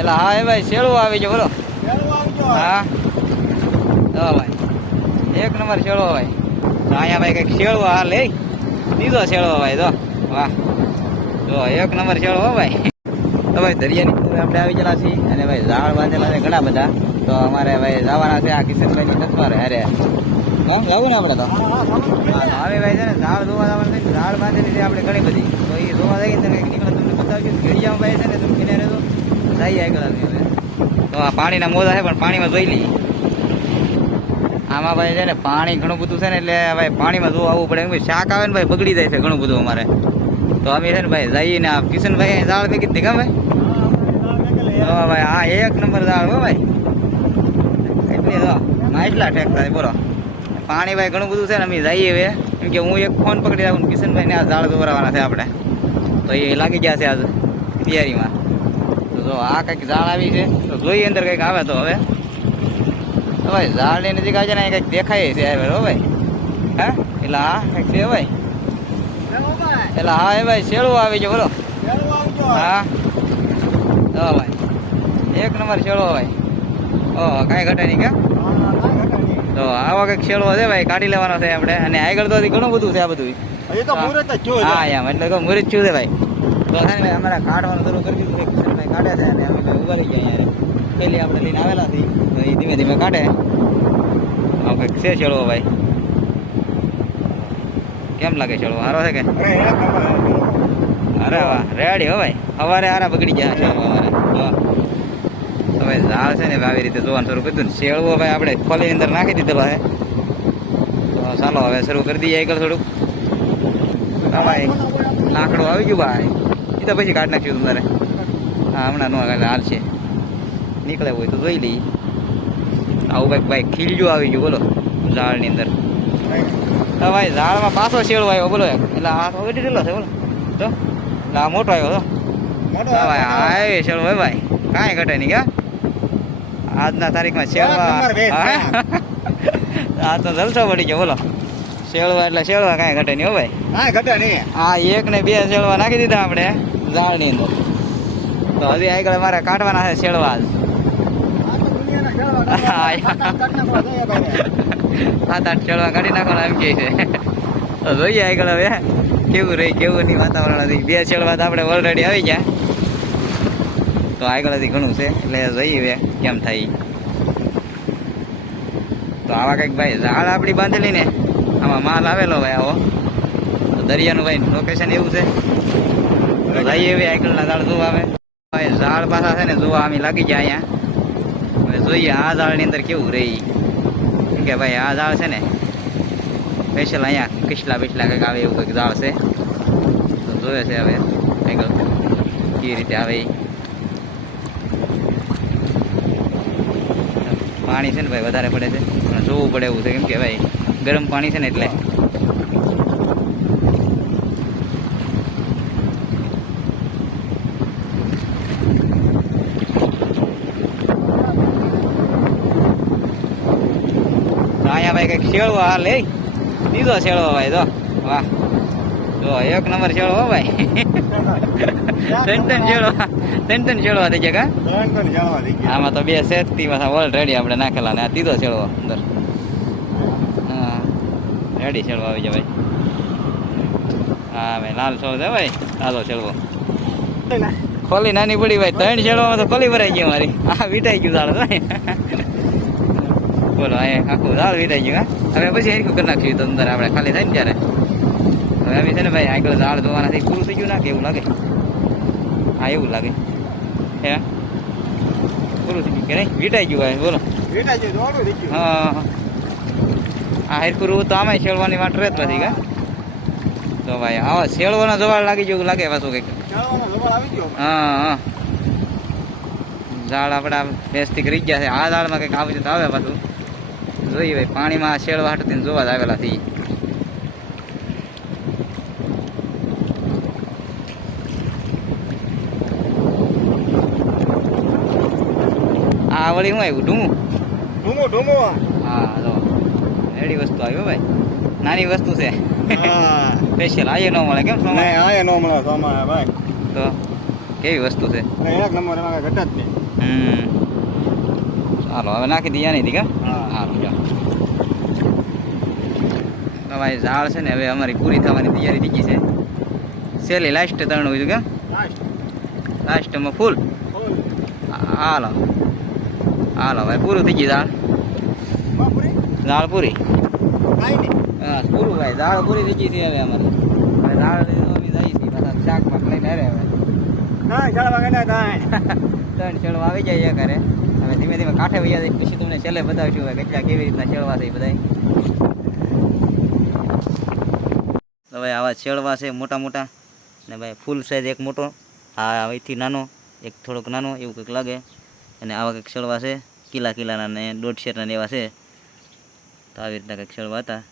એલા હા એ ભાઈ શેળવો આવી ગયો બોલો. હા તો ભાઈ એક નંબર શેળવો ભાઈ. તો અહીંયા ભાઈ કંઈક શેળવો હાલ એ દીધો શેળવો ભાઈ. તો વાહ જો એક નંબર શેળવો ભાઈ. તો ભાઈ દરિયાની આપણે આવી ગયેલા છીએ અને ભાઈ ઝાડ બાંધેલા છે ઘણા બધા. તો અમારે ભાઈ જવાના છે આ કિશનભાઈની તસવારે. અરે હા જવું ને આપણે તો હા હવે ભાઈ છે ને ઝાડ જોવા જવાનું છે. ઝાડ બાંધેલી છે આપણે ઘણી બધી. તો એ જોવા જઈએ ને કંઈક નીકળે તમને બતાવજો. ઘેડિયામાં ભાઈ છે ને તમે કિનારે તો જઈએ આગળ હવે. તો આ પાણીના મોજા છે પણ પાણીમાં જોઈ લઈએ. આમાં ભાઈ છે ને પાણી ઘણું બધું છે ને એટલે ભાઈ પાણીમાં જોવા આવવું પડે. એમ શાક આવે ને ભાઈ બગડી જાય છે ઘણું બધું અમારે. તો અમે છે ને ભાઈ જઈએ ને આ કિશનભાઈ ઝાડ ભેગી હતી ગમે તો ભાઈ હા એક નંબર ઝાડ હો ભાઈ. એટલી તો એટલા ઠેક થાય બોલો. પાણી ભાઈ ઘણું બધું છે ને અમે જઈએ હવે. કેમ કે હું એક ફોન પકડી રાખું કિશનભાઈને આ ઝાડ દોરાવાના છે આપણે. તો એ લાગી ગયા છે આજ તૈયારીમાં. તો જો આ કંઈક ઝાડ આવી છે તો જોઈએ અંદર કંઈક આવે તો હવે. તો ભાઈ ઝાડની નજીક આવે છે ને કંઈક દેખાય છે હવે હો ભાઈ. હા એટલે હા કંઈક છે ભાઈ. એટલે હા એ ભાઈ શેળવો આવી ગયો બોલો. હા તો ભાઈ એક નંબર શેળવો ભાઈ. ઓહ કાંઈ ઘટે નહીં કે. તો આવો કંઈક શેળવો છે ભાઈ કાઢી લેવાનો છે આપણે. અને આગળ તો ઘણું બધું છે આ બધું. હા એમ એટલે તો મુરત છું છે ભાઈ. તો છે ને અમારા કાઢવાનું શરૂ કરી દીધું છે. કિશનભાઈ કાઢે છે અને અમે ઉભા રહી ગયા યાર. પેલી આપણે લઈને આવેલા હતી તો એ ધીમે ધીમે કાઢે. હા કંઈક છે શેળવો ભાઈ. કેમ લાગે શેળવો સારો છે કે. અરે વાહ રેડી હો ભાઈ. સવારે હારા બગડી ગયા શેળવો અમારે. તો ભાઈ ઝાડ છે ને આવી રીતે જોવાનું શરૂ કરી દીધું. શેળવો ભાઈ આપણે ખોલીની અંદર નાખી દીધેલો છે. તો ચાલો હવે શરૂ કરી દઈએ આગળ થોડુંક. હા ભાઈ લાકડું આવી ગયું ભાઈ. એ તો પછી કાઢ નાખ્યું તમારે. હા હમણાં નો હાલ છે નીકળે હોય તો જોઈ લઈએ. આવું કંઈક ભાઈ ખીલજું આવી ગયું બોલો ઝાડની અંદર. હા ભાઈ ઝાડમાં પાછો શેળવો આવ્યો બોલો. એટલે આ તો વધી ગયેલો છે બોલો. તો આ મોટો આવ્યો તો હા ભાઈ હા એ શેળવો હોય ભાઈ. કાંઈ ઘટે નહીં કે આજના તારીખમાં શેળવા આ તો જલસો પડી ગયો બોલો. શેળવા એટલે શેળવા કાંઈ ઘટે નહીં હો ભાઈ. ઘટે નહીં. હા એક ને બે શેળવા નાખી દીધા આપણે ઝાડની અંદર. તો હજી આગળ મારે કાઢવાના છે શેળવા. સાત આઠ શેળવા કાઢી નાખવાના એમ કે છે. તો જોઈએ આગળ હવે કેવું રહી કેવું નહીં વાતાવરણ હતી. બે શેળવા તો આપણે ઓલરેડી આવી ગયા. તો આગળ હજી ઘણું છે એટલે જોઈએ હવે કેમ થાય. તો આવા કંઈક ભાઈ ઝાડ આપણી બાંધેલી ને આમાં માલ આવેલો ભાઈ આવો. તો દરિયાનું ભાઈ લોકેશન એવું છે. તો જઈએ હવે આગળના ઝાડ જોવા આવે ભાઈ. ઝાડ પાછા છે ને જોવા અમે લાગી ગયા અહીંયા. હવે જોઈએ આ ઝાડની અંદર કેવું રહી. કેમ કે ભાઈ આ ઝાડ છે ને સ્પેશિયલ અહીંયા કિસલા બિસલા કંઈક આવે એવું કંઈક ઝાડ છે. તો જોવે છે હવે આગળ કેવી રીતે આવે. પાણી છે ને ભાઈ વધારે પડે છે પણ જોવું પડે એવું છે. કેમ કે ભાઈ ગરમ પાણી છે ને એટલે. અહીંયા ભાઈ કંઈક શેળવો હાલ એ દીધો શેળવો ભાઈ. તો વાહ જો એક નંબર શેળવો ભાઈ. ત્રણ શેળવા થઈ ગયા કા. આમાં તો બે સેતી ઓલરેડી આપણે નાખેલા ને આ દીધો શેળવો અંદર. હા રેડી શેળવો આવી જાય ભાઈ. હા ભાઈ લાલ છો છે ભાઈ. લાલો શેળવો ખોલી નાની પડી ભાઈ. ત્રણ શેળવામાં તો ખોલી ભરાઈ ગઈ મારી. હા વીટાઈ ગયું ઝાડ ભાઈ. બોલો અહીંયા આખું ઝાડ વીટાઈ ગયું. હા હવે પછી હરખું કરી નાખ્યું તો અંદર આપણે ખાલી થાય ને ત્યારે. હવે અમે છે ને ભાઈ આગળ ઝાડ ધોવાનાથી પૂરું થઈ ગયું ના કે એવું લાગે. હા એવું લાગે હે પૂરું થઈ ગયું કે નહીં. વીટાઈ ગયું ભાઈ બોલો. હા આ હરખું રૂ તો આમાં શેળવાની વાત રહેત નથી કા. તો ભાઈ આવા શેળવાનો જવાળ લાગી ગયું લાગે પાછું કંઈક. હા હા ઝાડ આપણા વ્યવસ્થિત રહી ગયા છે. આ ઝાડમાં કંઈક આવે છે તો આવે પાછું જોઈએ ભાઈ. પાણીમાં શેળવા હાટથી જોવા જ આવેલા થી. આ વળી શું આવ્યું ઢૂમું. હા જો રેડી વસ્તુ આવ્યો ભાઈ. નાની વસ્તુ છે સ્પેશિયલ. આ ન મળે કેમ ન મળે ભાઈ. તો કેવી વસ્તુ છે. એક નંબર એમાં ઘટે જ નહીં. ચાલો હવે નાખી દઈએ નહીં કા. હા તમારી ઝાડ છે ને હવે અમારી પૂરી થવાની તૈયારી થઈ ગઈ છે. છેલ્લી લાસ્ટ તરણું બીજું કેમ લાસ્ટમાં ફૂલ. હાલો હાલો ભાઈ પૂરું થઈ ગયું ઝાડ પૂરી. હા પૂરું ભાઈ ઝાડ પૂરી થઈ ગઈ છે હવે અમારે. હવે ઝાડ અમે જઈએ છીએ પાછા શાક પાક લઈને અરે હવે ત્રણ છેડવા આવી જાય ઘરે. હવે ધીમે ધીમે કાંઠે વહી જાય પછી તમને છેલ્લે બતાવીશું હવે કેટલા કેવી રીતના છેડવા છે બધા. હવે આવા છેડવા છે મોટા મોટા ને ભાઈ ફૂલ સાઈઝ એક મોટો, આ અહીંથી નાનો એક થોડોક નાનો એવું કંઈક લાગે. અને આવા કંઈક છેડવા છે કિલ્લાના ને 1.5 શેરના એવા છે. તો આવી રીતના કંઈક છેડવા હતા.